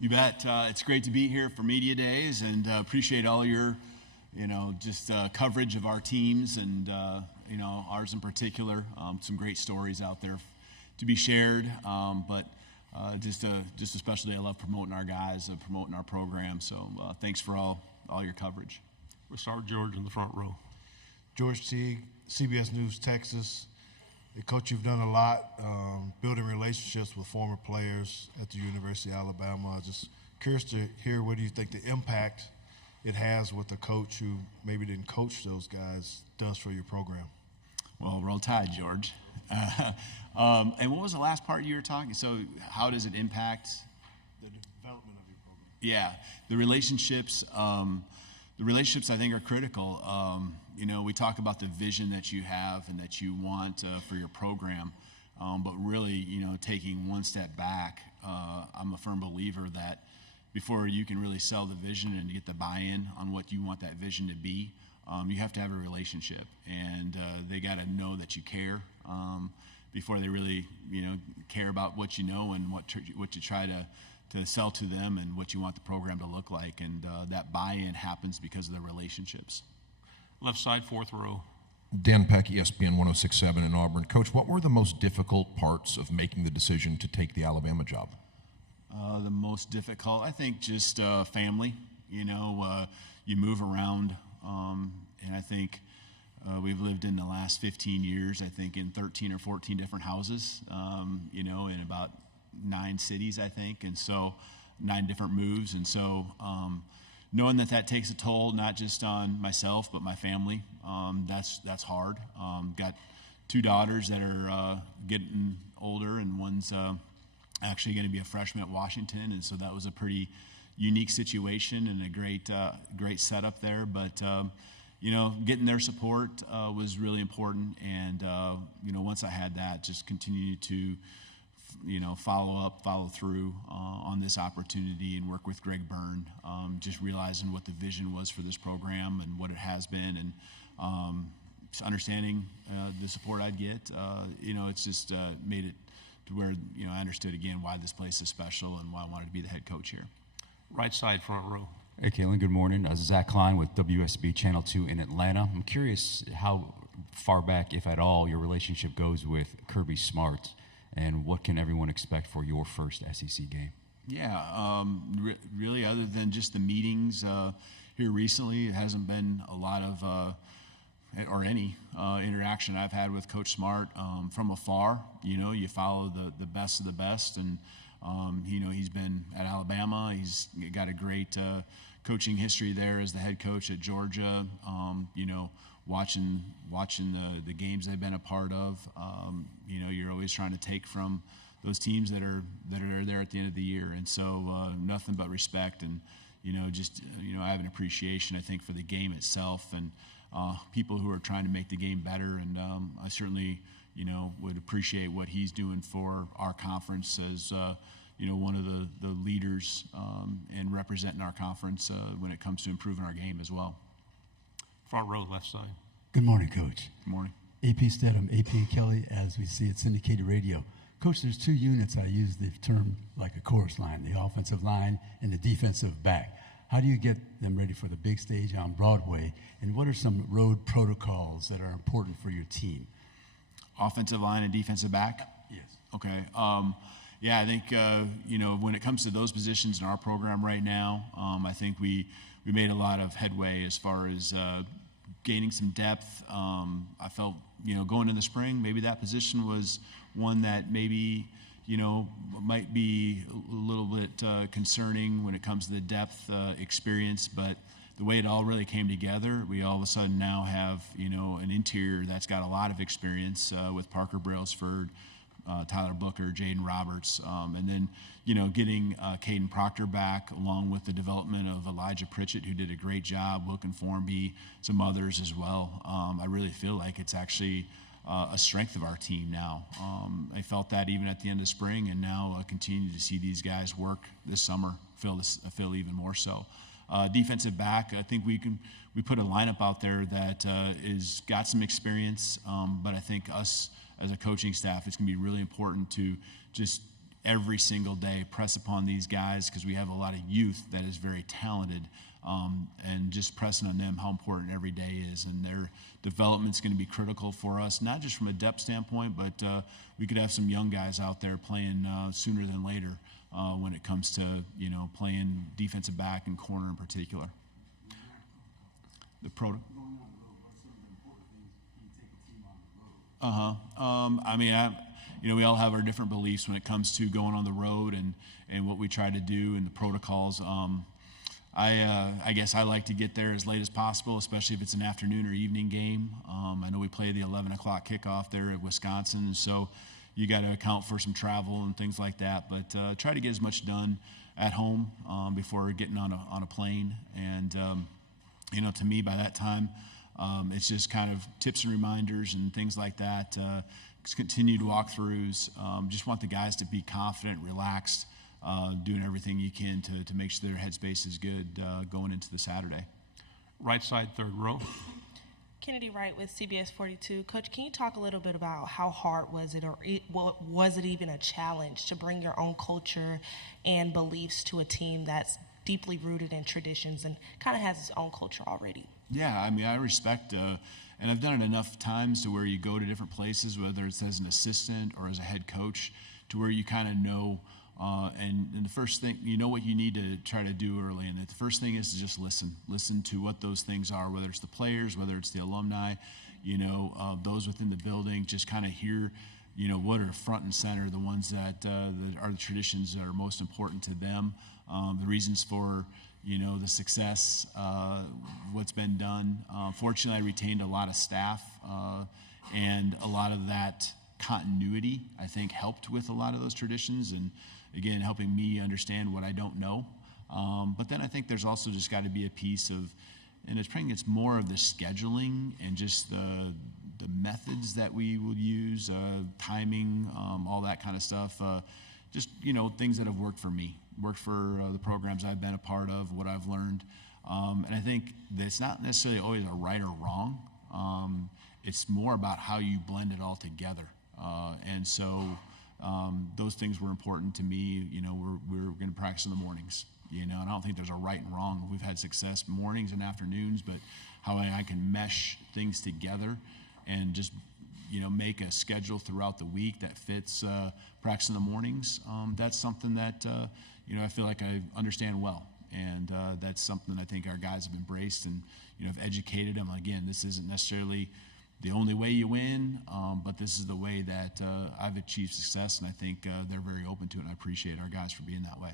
You bet. It's great to be here for Media Days, and appreciate all your, coverage of our teams and, ours in particular. Some great stories out there to be shared, but just a special day. I love promoting our guys, promoting our program. So thanks for all your coverage. We'll start with George in the front row. George Teague, CBS News, Texas. Coach, you've done a lot building relationships with former players at the University of Alabama. Just curious to hear what do you think the impact it has with a coach who maybe didn't coach those guys does for your program. Well, roll tide, George. And what was the last part you were talking? So how does it impact? The development of your program. Yeah, the relationships I think are critical. We talk about the vision that you have and that you want for your program, but really, taking one step back, I'm a firm believer that before you can really sell the vision and get the buy-in on what you want that vision to be, you have to have a relationship, and they got to know that you care before they really, care about what you know and what you try to sell to them and what you want the program to look like, and that buy-in happens because of the relationships. Left side, fourth row. Dan Peck, ESPN 106.7 in Auburn. Coach, what were the most difficult parts of making the decision to take the Alabama job? The most difficult, I think, just family. You move around, and I think we've lived in the last 15 years, I think, in 13 or 14 different houses, in about 9 cities, I think, and so 9 different moves. And so knowing that takes a toll, not just on myself, but my family, that's hard. Got 2 daughters that are getting older, and one's actually going to be a freshman at Washington, and so that was a pretty unique situation and a great setup there. But getting their support was really important, and once I had that, just continue to follow through on this opportunity and work with Greg Byrne, just realizing what the vision was for this program and what it has been, and just understanding the support I'd get. It's just made it to where I understood again why this place is special and why I wanted to be the head coach here. Right side, front row. Hey, Kalen, good morning. Zach Klein with WSB Channel 2 in Atlanta. I'm curious how far back, if at all, your relationship goes with Kirby Smart, and what can everyone expect for your first SEC game? Yeah, really, other than just the meetings here recently, it hasn't been a lot of or any interaction I've had with Coach Smart from afar. You follow the best of the best, and he's been at Alabama. He's got a great coaching history there as the head coach at Georgia. Watching the games they've been a part of. You're always trying to take from those teams that are there at the end of the year, and so nothing but respect, and I have an appreciation, I think, for the game itself and people who are trying to make the game better, and I certainly would appreciate what he's doing for our conference as one of the leaders and representing our conference when it comes to improving our game as well. Front row, left side. Good morning, Coach. Good morning. AP Stedham, AP Kelly, as we see it, syndicated radio. Coach, there's 2 units. I use the term like a chorus line, the offensive line and the defensive back. How do you get them ready for the big stage on Broadway, and what are some road protocols that are important for your team? Offensive line and defensive back? Yes. Okay. I think, when it comes to those positions in our program right now, I think we made a lot of headway as far as gaining some depth. I felt, going in the spring, maybe that position was one that maybe, might be a little bit concerning when it comes to the depth experience, but the way it all really came together, we all of a sudden now have, an interior that's got a lot of experience with Parker Brailsford, Tyler Booker, Jaden Roberts, and then, getting Caden Proctor back, along with the development of Elijah Pritchett, who did a great job, Wilkin Formby, some others as well. I really feel like it's actually a strength of our team now. I felt that even at the end of spring, and now continue to see these guys work this summer, feel even more so. Defensive back, I think we put a lineup out there that is got some experience, but I think us as a coaching staff, it's going to be really important to just every single day, press upon these guys because we have a lot of youth that is very talented, and just pressing on them how important every day is. And their development's going to be critical for us, not just from a depth standpoint, but we could have some young guys out there playing sooner than later when it comes to, playing defensive back and corner in particular. The we all have our different beliefs when it comes to going on the road and what we try to do and the protocols. I guess I like to get there as late as possible, especially if it's an afternoon or evening game. I know we play the 11 o'clock kickoff there at Wisconsin, and so you got to account for some travel and things like that. But try to get as much done at home before getting on a plane. And to me, by that time, it's just kind of tips and reminders and things like that. Continued walkthroughs. Just want the guys to be confident, relaxed, doing everything you can to make sure their headspace is good going into the Saturday. Right side, third row. Kennedy Wright with CBS 42. Coach, can you talk a little bit about how hard was it, or was it even a challenge to bring your own culture and beliefs to a team that's deeply rooted in traditions and kind of has its own culture already? Yeah, I respect, and I've done it enough times to where you go to different places, whether it's as an assistant or as a head coach, to where you kind of know, and the first thing, you know what you need to try to do early, and the first thing is to just listen to what those things are, whether it's the players, whether it's the alumni, those within the building, just kind of hear, what are front and center, the ones that are the traditions that are most important to them, the reasons for, the success, what's been done. Fortunately, I retained a lot of staff, and a lot of that continuity, I think, helped with a lot of those traditions, and again, helping me understand what I don't know. But then I think there's also just got to be a piece of, and it's more of the scheduling and just the methods that we will use, timing, all that kind of stuff. Just, things that have worked for me, worked for the programs I've been a part of, what I've learned. And I think that it's not necessarily always a right or wrong. It's more about how you blend it all together. And so those things were important to me. We're going to practice in the mornings. And I don't think there's a right and wrong. We've had success mornings and afternoons, but how I can mesh things together and just make a schedule throughout the week that fits practice in the mornings, that's something that I feel like I understand well, and that's something I think our guys have embraced and have educated them. Again, this isn't necessarily the only way you win, but this is the way that I've achieved success, and I think they're very open to it, and I appreciate our guys for being that way.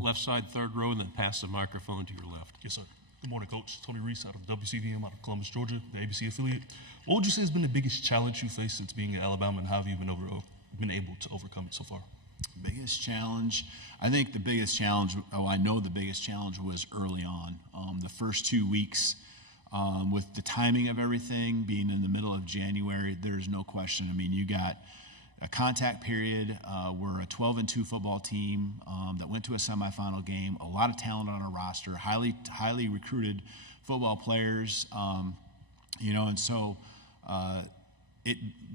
Left side, third row, and then pass the microphone to your left. Yes, sir. Good morning, Coach. Tony Reese out of WCVM out of Columbus, Georgia, the ABC affiliate. What would you say has been the biggest challenge you faced since being at Alabama, and how have you been able to overcome it so far? Biggest challenge, I think the biggest challenge, I know the biggest challenge was early on. The first 2 weeks, with the timing of everything being in the middle of January, there's no question. You got a contact period. We're a 12-2 football team that went to a semifinal game. A lot of talent on our roster, highly recruited football players, and so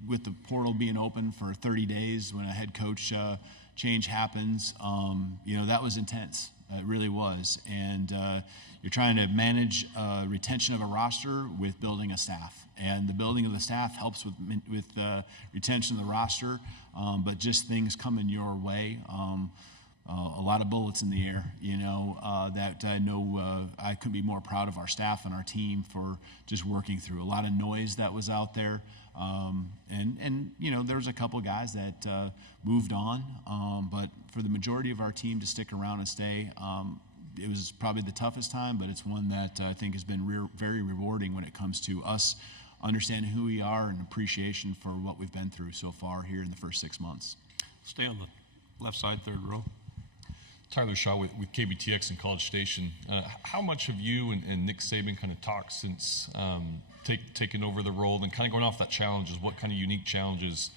with the portal being open for 30 days when a head coach change happens, that was intense. It really was, and you're trying to manage retention of a roster with building a staff. And the building of the staff helps with retention of the roster, but just things coming your way. A lot of bullets in the air, that I know I couldn't be more proud of our staff and our team for just working through. A lot of noise that was out there. And there was a couple guys that moved on, but for the majority of our team to stick around and stay, it was probably the toughest time, but it's one that I think has been very rewarding when it comes to us understanding who we are and appreciation for what we've been through so far here in the first 6 months. Stay on the left side, third row. Tyler Shaw with KBTX in College Station. How much have you and Nick Saban kind of talked since taking over the role, and kind of going off that challenges? What kind of unique challenges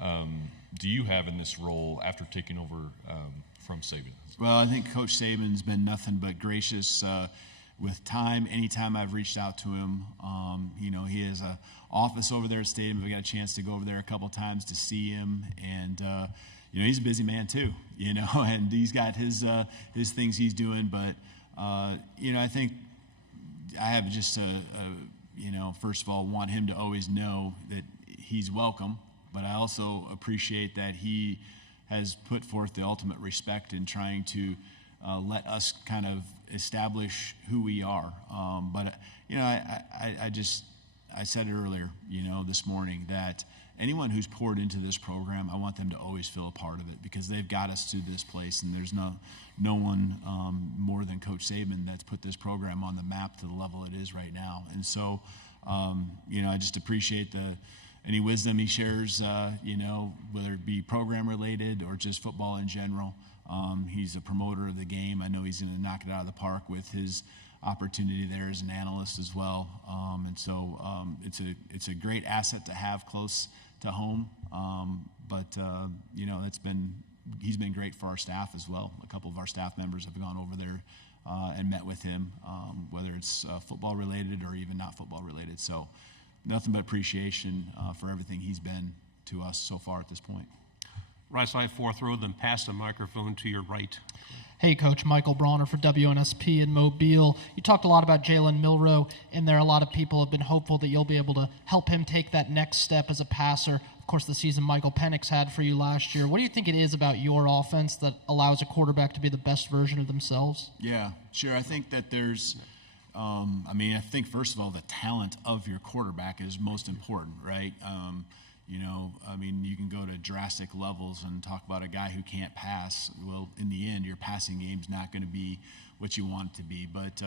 do you have in this role after taking over from Saban? Well, I think Coach Saban's been nothing but gracious with time. Anytime I've reached out to him, he has an office over there at Stadium. We got a chance to go over there a couple times to see him, and he's a busy man too, and he's got his things he's doing. But, I think I have just first of all, want him to always know that he's welcome. But I also appreciate that he has put forth the ultimate respect in trying to let us kind of establish who we are. But I said it earlier, this morning, that anyone who's poured into this program, I want them to always feel a part of it, because they've got us to this place, and there's no one more than Coach Saban that's put this program on the map to the level it is right now. And so, I just appreciate any wisdom he shares, whether it be program related or just football in general. He's a promoter of the game. I know he's going to knock it out of the park with his opportunity there as an analyst as well. And so it's a great asset to have close to home. He's been great for our staff as well. A couple of our staff members have gone over there and met with him, whether it's football related or even not football related. So nothing but appreciation for everything he's been to us so far at this point. Right side, fourth row, then pass the microphone to your right. Hey, Coach. Michael Bronner for WNSP in Mobile. You talked a lot about Jalen Milroe in there. A lot of people have been hopeful that you'll be able to help him take that next step as a passer. Of course, the season Michael Penix had for you last year. What do you think it is about your offense that allows a quarterback to be the best version of themselves? Yeah, sure. I think that there's I think, first of all, the talent of your quarterback is most important, right? You can go to drastic levels and talk about a guy who can't pass. Well, in the end, your passing game's not going to be what you want it to be. But,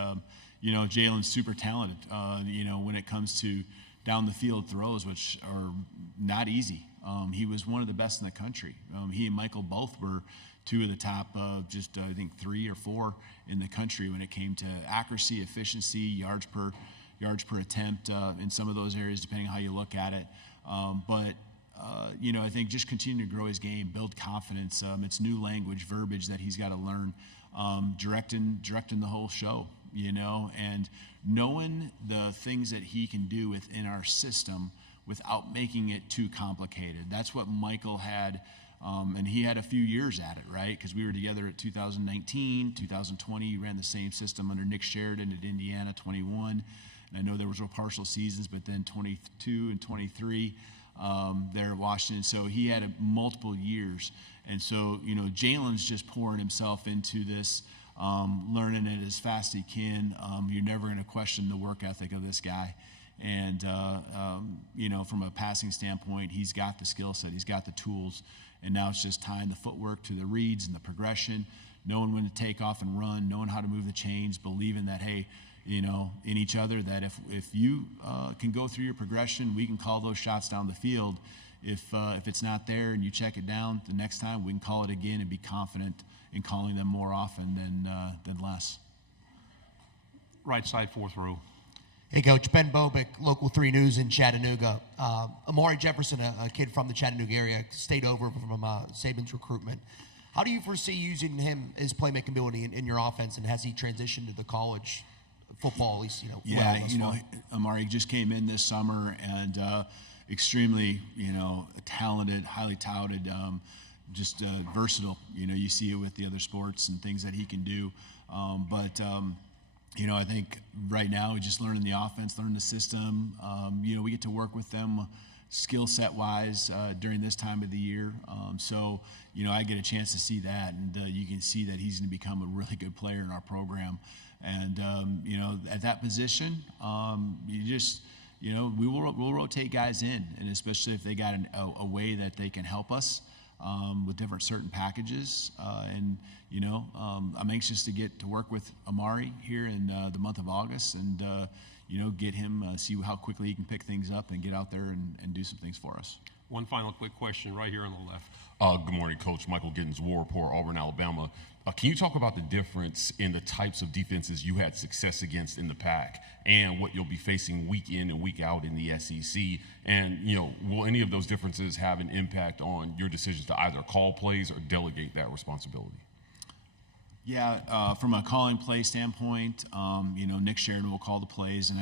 Jalen's super talented, when it comes to down the field throws, which are not easy. He was one of the best in the country. He and Michael both were two of the top, I think 3 or 4 in the country when it came to accuracy, efficiency, yards per attempt in some of those areas, depending on how you look at it. I think just continue to grow his game, build confidence. It's new language, verbiage that he's got to learn, directing the whole show, and knowing the things that he can do within our system without making it too complicated. That's what Michael had, and he had a few years at it, right? Because we were together at 2019, 2020. He ran the same system under Nick Sheridan at Indiana, 21. And I know there was partial seasons, but then 22 and 23 there at Washington. So he had multiple years. And so, Jalen's just pouring himself into this, learning it as fast as he can. You're never going to question the work ethic of this guy. And, from a passing standpoint, he's got the skill set, he's got the tools. And now it's just tying the footwork to the reads and the progression, knowing when to take off and run, knowing how to move the chains, believing that, hey, in each other, that if you can go through your progression, we can call those shots down the field. If it's not there and you check it down, the next time we can call it again and be confident in calling them more often than less. Right side, fourth row. Hey, Coach. Ben Bobick, Local 3 News in Chattanooga. Amari Jefferson, a kid from the Chattanooga area, stayed over from Saban's recruitment. How do you foresee using him, his playmaking ability in your offense, and has he transitioned to the college football, at least, Amari just came in this summer and extremely, talented, highly touted, just versatile. You see it with the other sports and things that he can do. I think right now we're just learning the offense, learning the system. We get to work with them skill set wise during this time of the year. I get a chance to see that, and you can see that he's going to become a really good player in our program. And, at that position, we'll rotate guys in, and especially if they got a way that they can help us with different certain packages. I'm anxious to get to work with Amari here in the month of August and, get him, see how quickly he can pick things up and get out there and do some things for us. One final quick question right here on the left. Good morning, Coach. Michael Gittins, War Report, Auburn, Alabama. Can you talk about the difference in the types of defenses you had success against in the PAC and what you'll be facing week in and week out in the SEC? And, will any of those differences have an impact on your decisions to either call plays or delegate that responsibility? Yeah, from a calling play standpoint, Nick Sheridan will call the plays, and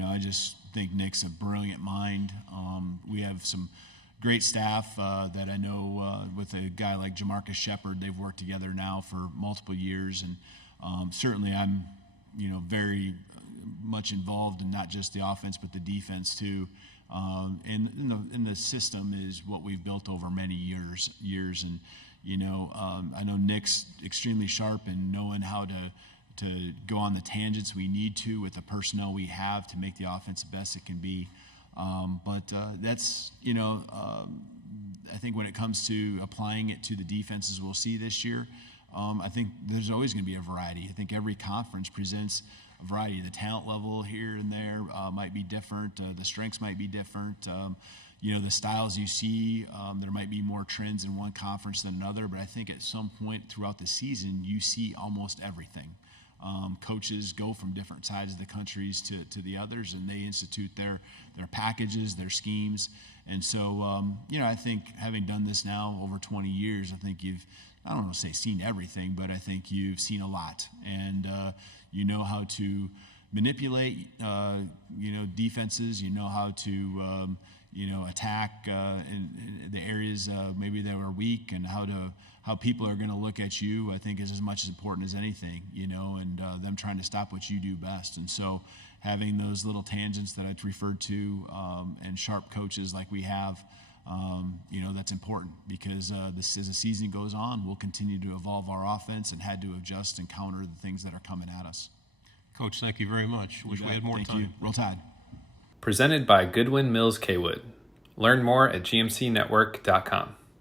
I just think Nick's a brilliant mind. We have some great staff that I know with a guy like Jamarcus Shepard. They've worked together now for multiple years, and certainly I'm, very much involved in not just the offense but the defense too. And the system is what we've built over many years, and I know Nick's extremely sharp in knowing how to go on the tangents we need to with the personnel we have to make the offense the best it can be. But that's, I think when it comes to applying it to the defenses we'll see this year, I think there's always going to be a variety. I think every conference presents a variety. The talent level here and there might be different. The strengths might be different. The styles you see, there might be more trends in one conference than another, but I think at some point throughout the season, you see almost everything. Coaches go from different sides of the countries to the others, and they institute their packages, their schemes. And so, I think having done this now over 20 years, I think I don't want to say seen everything, but I think you've seen a lot. And you know how to manipulate, defenses. You know how to, attack in the areas maybe that are weak, and how people are going to look at you, I think, is as much as important as anything, and them trying to stop what you do best. And so having those little tangents that I referred to and sharp coaches like we have, that's important, because as the season goes on, we'll continue to evolve our offense and had to adjust and counter the things that are coming at us. Coach, thank you very much. Wish we had more time. Thank you. Roll Tide. Presented by Goodwyn Mills Cawood. Learn more at gmcnetwork.com.